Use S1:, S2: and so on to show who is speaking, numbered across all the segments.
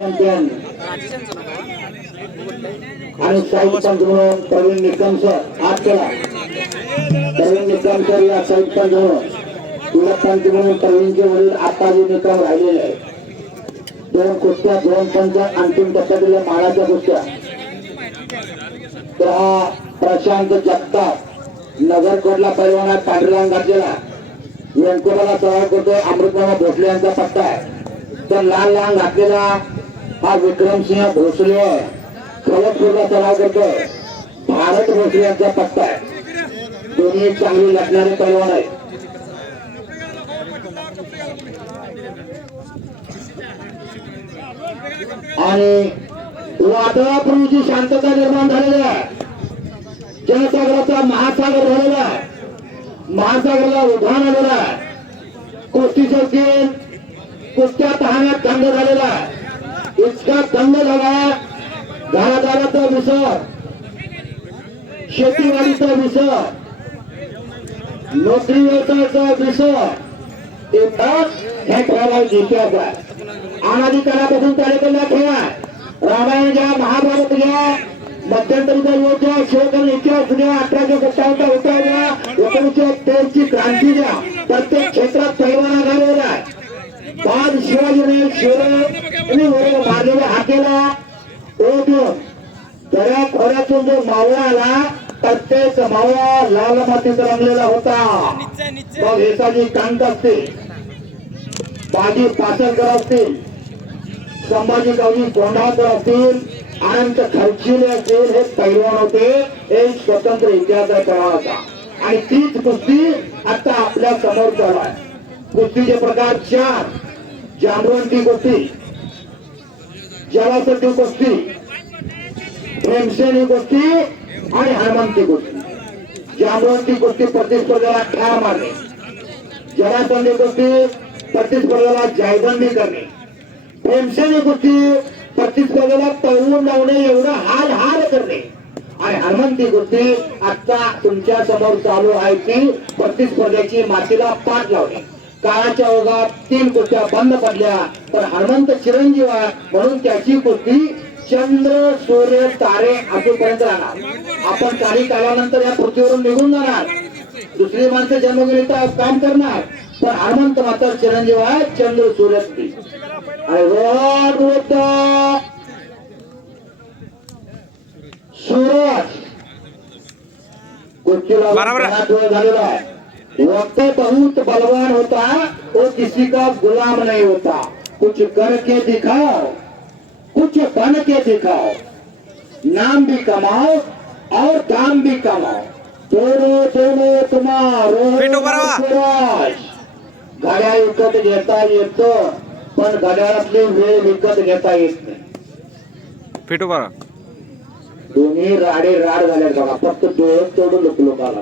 S1: आणि साहित्य पंच प्रवीण निकम सर हात केला प्रवीण निकम सर या साहित्य पंच तुला पंच म्हणून प्रवीणचे वडील आताजी निकम राहिलेले आहे दोन कुस्त्या दोन पंच अंतिम टप्प्यातील माळाच्या कुस्त्या. तर हा प्रशांत जगताप नगरकोटला पैलवान आहे पांढऱ्या गाजेला व्यंकोबाला सवाल करतो अमृतमामा भोसले यांचा पट्टा आहे. तर लाल लहान घातलेला हा विक्रमसिंह भोसले खडकपूरला खलतपूरला करतो भारत भोसले यांचा पत्ता आहे. दोन्ही चांगली लढणारे पैलवान आहे आणि वादळापूर्वीची शांतता निर्माण झालेली आहे. जनसागराचा महासागर झालेला आहे. महासागराला उधाण आलेला आहे. कुस्ती शौकीन कुस्त्या तहाण्यात थंड झालेला आहे. इतका थंड झाला. घरादाराचा विसर. शेतीवाडीचा विसर. नोकरी व्यवसायाचा विसर. ते इतकाच हे ठराव इतिहास आहे अनादी काळापासून चाललेला रामायण घ्या महाभारत घ्या. मध्यंतरीचा युग घ्या शिवकालीन इतिहास घ्या अठराशे सत्तावन्नचा उठाव घ्या एकोणीसशे तेवीसची क्रांती घ्या प्रत्येक क्षेत्रात पैलवाना घालवला आहे. आज शिवाजीने शिवरायांनी मारलेल्या हाकेला. ओढ. दऱ्या खोऱ्यातून जो मावळा आला प्रत्येक मावळा लाल मातीत रंगलेला होता. मग हेसाजी कांत असते. बाजी पासलकर असतील संभाजी गावजी कोंढाळकर असतील. अनंत खर्चिले असतील. हे पैलवान होते. हे स्वतंत्र इतिहास होता. आणि तीच कुस्ती आता आपल्यासमोर चालू आहे कुस्तीचे प्रकार चार. जांभवंती गोष्टी. जलासटी गोष्टी. प्रेमसेनी गोष्टी आणि हनुमंती गोष्टी. जांभवंती गोष्टी प्रतिस्पर्धेला ठार मारणे. जलासंधी गोष्टी प्रतिस्पर्धेला जायबंदी करणे. प्रेमसेनी गोष्टी प्रतिस्पर्धेला पळवून लावणे एवढं हाल हाल करणे. आणि हनुमंती गोष्टी आता तुमच्यासमोर चालू आहे की प्रतिस्पर्धेची मातीला पाठ लावणे. काळाच्या ओघात तीन कुस्त्या बंद पडल्या. पण हनुमंत चिरंजीव आहे म्हणून त्याची कुस्ती चंद्र सूर्य तारे असेपर्यंत राहणार. आपण काही काळानंतर या पृथ्वीवरून निघून जाणार. दुसरी माणसं जन्मगिरीचा काम करणार. पण हनुमंत मात्र चिरंजीव आहे चंद्र सूर्य सूरज. कुस्तीला झालेला आहे. वक्त बहुत बलवान होता वो किसी का गुलाम नहीं होता। कुछ करके दिखाओ कुछ बन के दिखाओ। नाम भी कमाओ और काम भी कमाओ। दोनों दोनों तुम्हारो. गाड्या विकत घेता येतो पण घड्याळातली वेळ विकत घेता येत नाही
S2: फिटू बरं
S1: दोन्ही राडे राड झाल्या बघा फक्त डोळं तोडून लोक लोकांना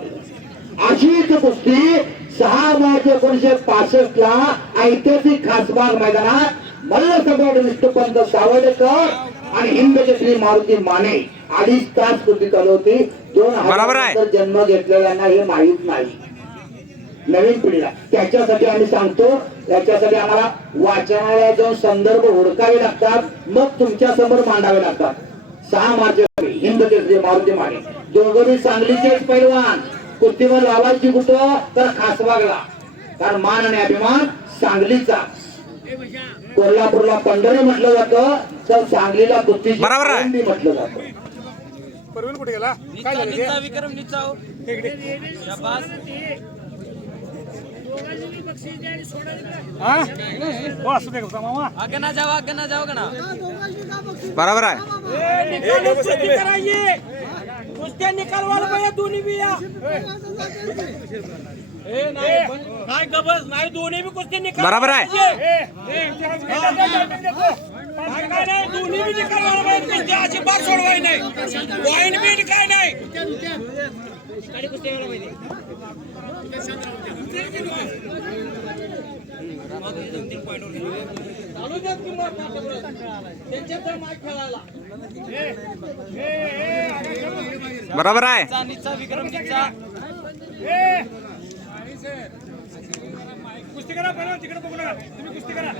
S1: अशीच कुस्ती सहा मार्च एकोणीशे पासष्ट ला ऐतिहासिक खासबाग मैदानात मल्ल सम्राट विष्णुपंत सावडेकर आणि हिंदचे श्री मारुती माने अडीच तास कुस्ती चालू होती. दोन. हजार जन्म घेतलेल्यांना हे माहीत नाही. नवीन पिढीला. त्याच्यासाठी आम्ही सांगतो त्याच्यासाठी आम्हाला वाचनालयात जाऊन संदर्भ हुडकावे लागतात मग तुमच्यासमोर मांडावे लागतात. सहा मार्च हिंद केसरी मारुती माने. दोघंही सांगलीचेच पैलवान. कुस्तीवर लावायची कुठं? तर खासबागला. कारण मान आणि अभिमान सांगलीचा. कोल्हापूरला पंढरी म्हटलं जातं तर सांगलीला कुस्तीची
S2: बरोबर आहे.
S1: आळंदी म्हटलं जातं.
S3: परवीन कुठे गेला? काय झालं ते?
S4: निचा विक्रम निचाव. शाबास.
S3: हा? हो, असू दे का मामा.
S4: आगे ना जाओ आगे ना जाओ ना
S2: बरोबर आहे.
S3: कुस्त्या निकालवायला पाहिजे दोन्ही बी या नाही गबस नाही दोन्ही बी कुस्ती निकाल
S2: बरोबर आहे.
S3: काय नाही दोन्ही बी निकालवायला पाहिजे कुस्ती अशी बाग सोडवाय नाही. वाईन बी काय नाही. चालू देत की मग त्यांच्यात माग खेळायला.
S2: बरोबर आहे.
S4: विक्रम निचा
S3: कुस्ती करा पहिला तिकडे बघू नका. तुम्ही कुस्ती करा.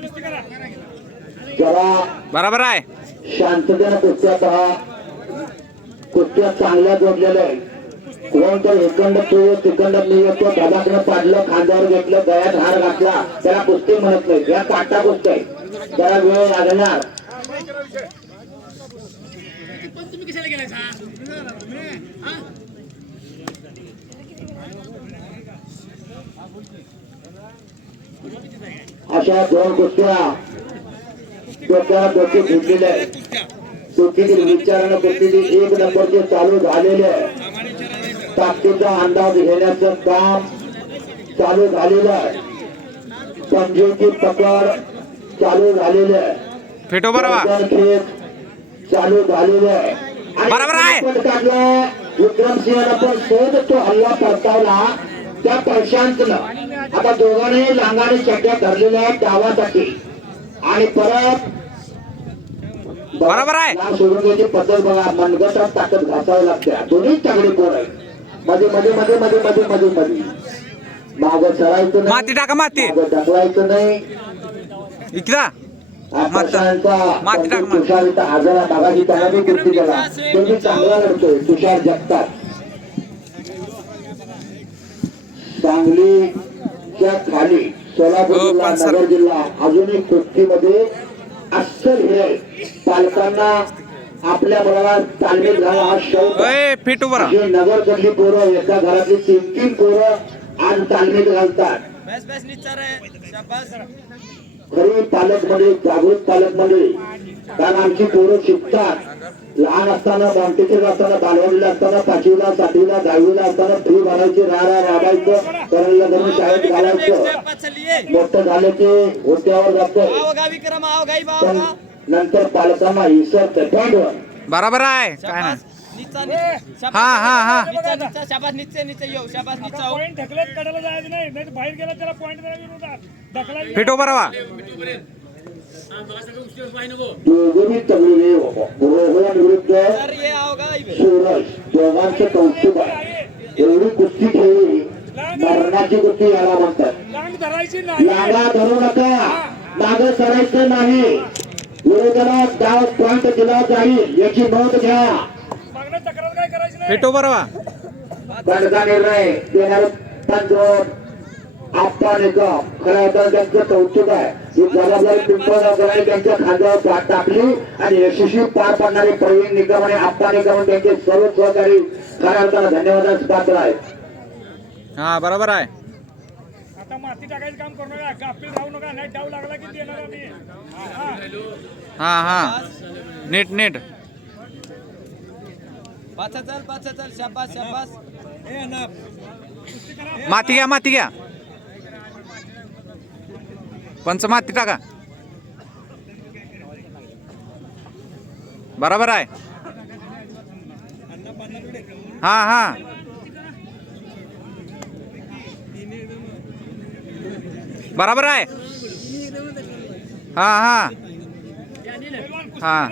S3: कुस्ती करा.
S1: जरा
S2: बरोबर आहे.
S1: शांततेनं कुस्त्या पहा. कुस्त्या चांगल्या जोडलेल्या आहेत. कोण तर एकंड तो तिकंड मी येतो पाडलं खांद्यावर घेतलं गळ्यात हार घातला. त्याला पुस्तक म्हणत नाही. या काटा पुस्तक आहे. जरा वेळ लागणार. अशा दोन कुस्त्या डोक्याला डोके फुटलेले आहेत. डोक्यातील विचारानं कुस्तीची एक नंबरचे चालू झालेले आहे ताकदीचा अंदाज घेण्याचं काम चालू झालेलं आहे. समजूची पकड चालू झालेली आहे.
S2: फेटो बरोबर
S1: खेळ चालू झालेले आहे.
S2: बरोबर आहे.
S1: विक्रमसिंहला पण शोध तो हल्ला परतावला त्या पैशांतनं. आता दोघांनी लांगाने चड्ड्या धरलेल्या आहेत डावासाठी आणि परत
S2: बरोबर आहे.
S1: सोडून घ्यायची पद्धत बघा. मनगटात ताकद घासावी लागते. दोन्ही चांगली पोर आहेत. मध्ये मध्ये मध्ये मध्ये मध्ये मध्ये मध्ये. माग सरायचं
S2: माती टाका माती.
S1: मागं ढकलायचं नाही.
S2: इकडा.
S1: तुषार इथं हजर मागाशी कुस्ती केला. तुम्ही चांगला लढतोय तुषार जगतात. सांगलीच्या खाली सोलापूर
S2: हो,
S1: जिल्हा नगर जिल्हा अजूनही कुस्तीमध्ये अस्सल हे पालकांना आपल्या मुलाला तालमीत घाला हा शौक अशी नगरकडली पोरं एका घरातली तीन तीन पोरं आज तालमीत घालतात. खरी पालक मंडळी जागृत पालक मंडळी कारण आमची पोरं शिकतात. लहान असताना बांटीचे असताना बालवाडीला असताना पाचवीला सातवीला दहावीला असताना फी भरायची रारा राबायचं करायला धरून शाळेत घालायचं. मोठं झालं की होत्यावर जातं पण नंतर पालकांना विसरतं पॉईंटवर
S2: बरोबर आहे. काय नाही.
S4: शाबास निचा. निचा
S2: हा हा हा.
S4: निचा निचा शाबास निचे निचे. येऊ शाबास निचा हो.
S3: पॉईंट ढकलत काढायला जायचं नाही. नाही तर बाहेर गेला त्याला पॉईंट ढकला
S2: फेटो
S1: दोघंही तगडी रोहन विरुद्ध दोघांचं कौतुक आहे. एवढी कुस्ती खेळली मरणाची कुस्ती याला म्हणतात.
S3: लांग धरायची नाही.
S1: धरू नका. माग नाही. विरोधाला डाव पॉइंट दिला जाईल याची नोंद घ्या.
S3: मागणं तक्रार काय करायची नाही?
S2: फेटो बरोबर
S1: दणका निर्णय देणार पंच आप्पा निकम खऱ्या अर्थानं त्यांचं कौतुक आहे. ही जबाबदारी पिंपळगावकरांनी त्यांच्या खांद्यावर पाठ टाकली आणि यशस्वी पार पाडणारे प्रवीण निकम आणि आप्पा निकम त्यांचे सर्व सहकारी खऱ्या अर्थानं धन्यवादास पात्र आहेत.
S2: हा बरोबर आहे.
S3: आता माती टाकायचं काम करू नका. गाफील राहू नका. नाही डाव लागला की देणार आम्ही. हा.
S2: हा हा. नीट नीट.
S4: पाचा चल पाचा चल शाबास शाबास.
S2: माती घ्या माती घ्या. पंच माती टाका. बरोबर आहे. हा हा. बरोबर आहे. हा हा. हा.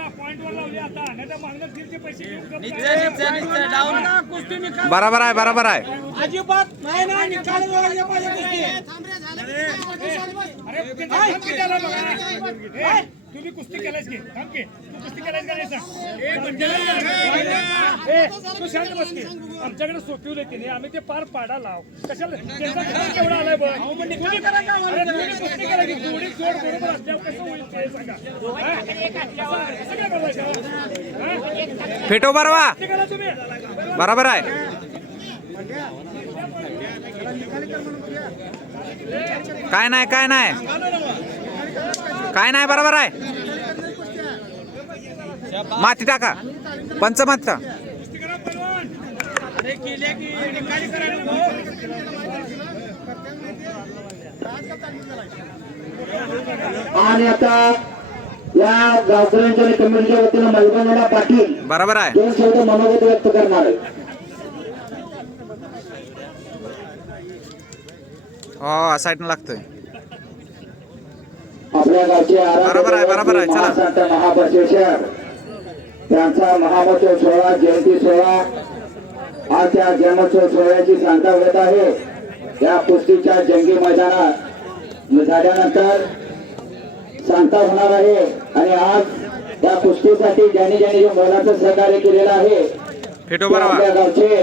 S2: बरोबर आहे बरोबर आहे.
S3: अजिबात नाही नाही निकाल लावला पाहिजे कुस्ती की त्याला बघा. ए, तुम्ही कुस्ती केलायस की? थांब की. तू कुस्ती केलायस का नाही तू शांत बस की. आमच्याकडे सोपिवले की नाही. आम्ही ते पार पाडा लाव. कशाला? त्यांचा खर्च केवढा आलाय बघ. तुम्ही अरे तुम्ही कुस्ती केला की. थोडी जोड बरोबर असल्यावर कसं होईल ते सांगा?
S2: फेटो बरोबर
S3: तुम्ही.
S2: बरोबर आहे. काय नाही काय नाही. काय नाही बरोबर आहे. माती टाका. पंच माती.
S1: आणि आता या गावकऱ्यांच्या कमिटीच्या वतीनं मैदानाला पाटील
S2: बरोबर आहे.
S1: मनोगत व्यक्त करणार आहे
S2: हो साईडनं लागतोय.
S1: आपल्या गावचे आराध्य
S2: बरोबर आहे, बरोबर आहे, चला.
S1: महासंत महाबसवेश्वर त्यांचा महामहोत्सव सोहळा जयंती सोहळा. आज त्या जन्मोत्सव सोहळ्याची सांगता होत आहे. या कुस्तीच्या जंगी मैदानात झाल्यानंतर सांगता होणार आहे. आणि आज या कुस्तीसाठी ज्यांनी ज्यांनी जे मोलाचं सहकार्य केलेलं आहे आपल्या गावचे